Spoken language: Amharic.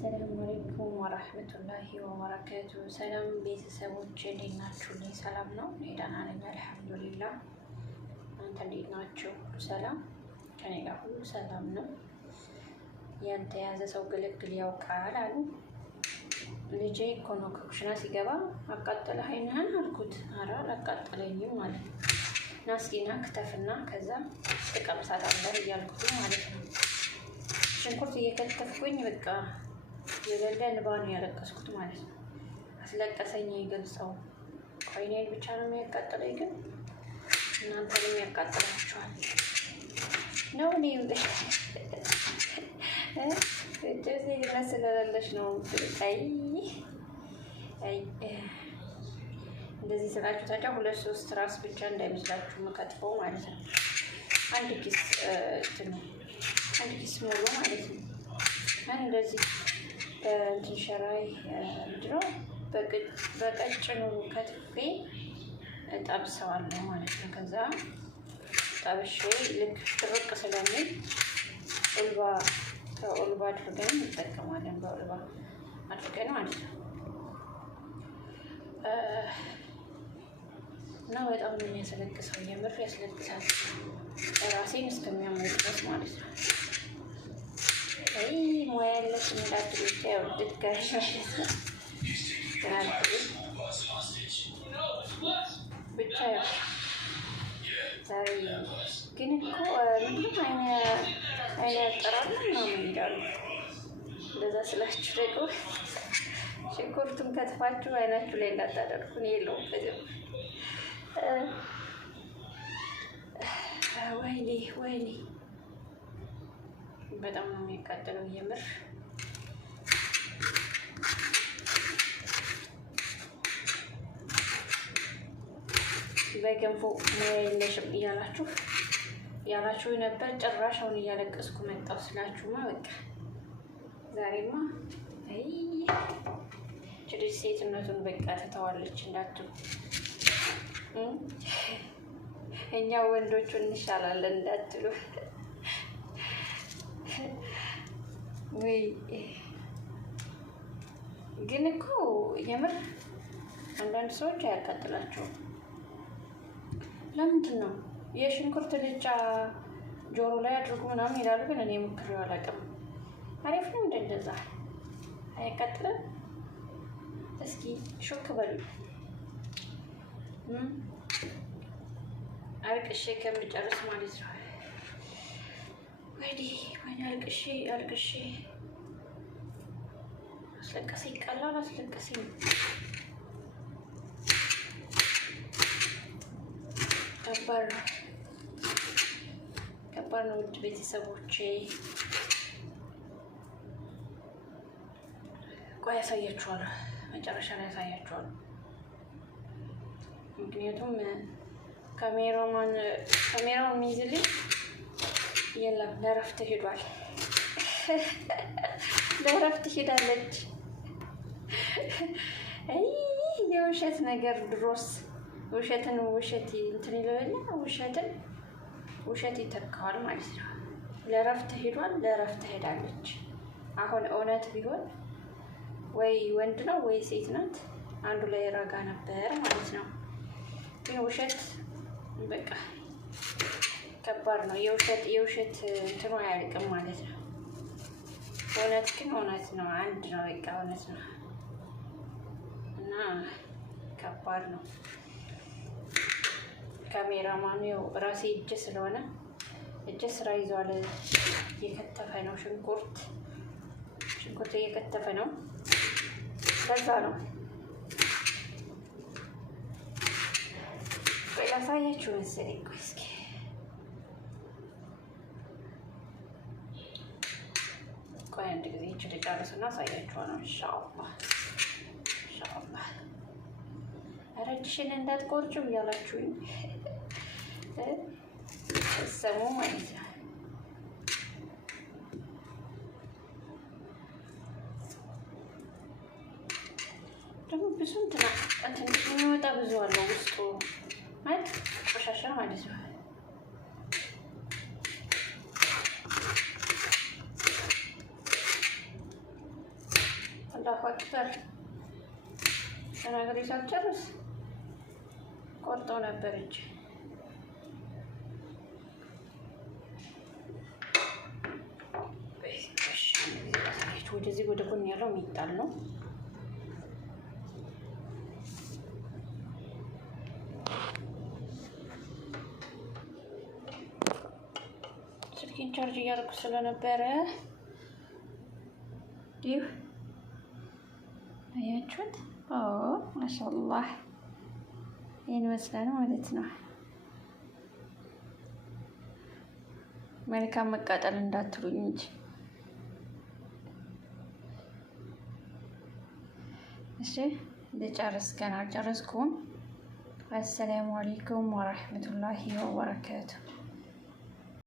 አሰላሙ አለይኩም ወራህመቱላሂ ወበረካቱ። ሰላም ቤተሰቦች እንዴት ናችሁ? እኔ ሰላም ነው፣ እኔ ደህና ነኝ አልሐምዱሊላህ። አንተ እንዴት ናችሁ? ሰላም ከኔ ጋር ሁሉ ሰላም ነው። ያንተ የያዘ ሰው ግልግል ያውቃል አሉ። ልጄ እኮ ነው ከኩሽና ሲገባ አቃጠለህ አይንህን አልኩት። ኧረ አላቃጠለኝም ማለት ነው። ና እስኪ ና ክተፍና ከዛ ትቀምሳታለህ እያልኩት ማለት ነው። ሽንኩርት እየከተፍኩኝ በቃ የሌለ እንባ ነው ያለቀስኩት ማለት ነው። አስለቀሰኝ የገልጸው ቆይኔን ብቻ ነው የሚያቃጥለኝ፣ ግን እናንተንም ያቃጥላችኋል ነው። እኔ ዜግነት ስለሌለሽ ነው። እንደዚህ ስላችሁ ታዲያ 2-3 ራስ ብቻ እንዳይመስላችሁ መከትፈው ማለት ነው። አንድ ኪስ ሙሉ ማለት ነው። እንደዚህ በእንትን ሸራይ ምንድነው በቀጭኑ ከትፌ ጠብሰዋለሁ ማለት ነው። ከዛ ጠብሼ ልክ ድርቅ ስለሚል ከኦልባ አድርገን እንጠቀማለን። በኦልባ አድርገን ማለት ነው። እና በጣም ነው የሚያስለቅሰው፣ የምር ያስለቅሳል። ራሴን እስከሚያመኝ ድረስ ማለት ነው። ሙያ ያለሽ እንዳትሉት ያው ድጋሽ ብቻ ያው ዛሬ ግን እኮ ምንድን አይነ ያጠራሉ ምናምን ይላሉ። እንደዛ ስላችሁ ደግሞ ሽንኩርቱን ከትፋችሁ አይናችሁ ላይ እንዳታደርጉን የለውም በደምብ። ወይኔ በጣም ነው የሚያቃጥለው የምር። በገንፎ ሙያ የለሽም እያላችሁ ነበር። ጭራሽ አሁን እያለቀስኩ መጣሁ ስላችሁማ በቃ ዛሬማ ችልጅ ሴትነቱን በቃ ትተዋለች እንዳትሉ። እኛ ወንዶቹ እንሻላለን እንዳትሉ። ወይ ግን እኮ የምር አንዳንድ ሰዎች አያቃጥላቸውም። ለምንድን ነው? የሽንኩርት ልጫ ጆሮ ላይ አድርጉ ምናምን ይላሉ፣ ግን እኔ ሞክሬው አላውቅም። አሪፍ ነው እንደዛ አያቃጥልም? እስኪ ሾክ በሉ። አልቅሼ ከምጨርስ ማለት ነው። ወይኔ አልቅሼ አስለቀሰኝ። ቀላል አስለቀሰኝ። ከባድ ነው። ውድ ቤተሰቦቼ ቆይ ያሳያችኋለሁ፣ መጨረሻ ላይ ያሳያችኋለሁ። ምክንያቱም ካሜራውን የሚይዝልኝ የለም፣ ለእረፍት ሄዷል። ለእረፍት ሄዳለች። የውሸት ነገር ድሮስ ውሸትን ውሸት እንትን ይለውና ውሸት ይተካዋል ማለት ነው። ለእረፍት ሄዷል፣ ለእረፍት ሄዳለች። አሁን እውነት ቢሆን ወይ ወንድ ነው ወይ ሴት ናት፣ አንዱ ላይ ረጋ ነበር ማለት ነው። ግን ውሸት በቃ ከባድ ነው። የውሸት እንትኑ አያልቅም ማለት ነው። እውነት ግን እውነት ነው፣ አንድ ነው በቃ እውነት ነው። እና ከባድ ነው። ካሜራማኑ ራሴ እጅ ስለሆነ እጅ ስራ ይዟል። እየከተፈ ነው ሽንኩርት እየከተፈ ነው። ለዛ ነው ላሳያችሁ መሰለኝ። ቆይ እስኪ አንድ ጊዜ ይችል ጨርስና አሳያችኋለሁ። ኢንሻአላህ ረጅሽን እንዳትቆርጭው እያላችሁኝ ሰሙ ማለት ነው። ደግሞ ብዙ እንትን የሚወጣ ብዙ አለው ውስጡ ማለት ቆሻሻ ማለት ነው። አላሁ አክበር። ተናግሬ ሳልጨርስ ቆርጠው ነበር እጅ። ወደዚህ ወደ ጎን ያለው የሚጣል ነው። ስልኬን ቻርጅ እያደረኩ ስለነበረ ይህ አያችሁት? ማሻአላህ ይህን ይመስላል ማለት ነው። መልካም መቃጠል እንዳትሉኝ እንጂ። እሺ ልጨርስ፣ ገና አልጨረስኩም። አሰላሙ አለይኩም ወራህመቱላሂ ወበረካቱሁ።